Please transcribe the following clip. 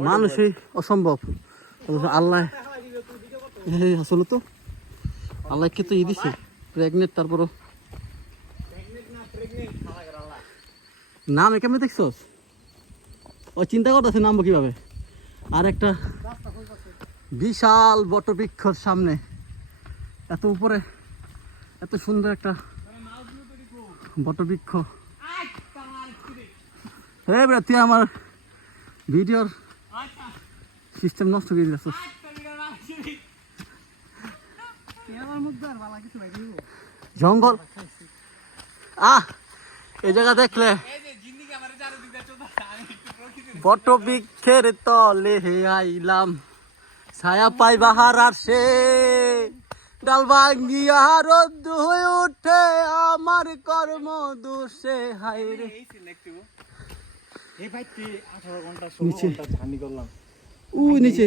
মানুষই অসম্ভব আল্লাহ আসলে তো আল্লাহকে তো ই দিছে প্রেগনেন্ট তারপরও নাম কেমন দেখছস ও চিন্তা করতেছে নামবো কিভাবে আর একটা বিশাল বটবৃক্ষর সামনে এত উপরে এত সুন্দর একটা বটবৃক্ষ হ্যাঁ বেটা তুই আমার ভিডিওর সিস্টেম নষ্ট করে দিয়েছিস জঙ্গল এই জায়গা দেখলে বটবৃক্ষের তলে হে আইলাম ছায়া পাই বাহার আর সে ডাল ভাঙ্গিয়া রোদ হয়ে উঠে আমার কর্ম দোষে হাই রে নিচে নিচে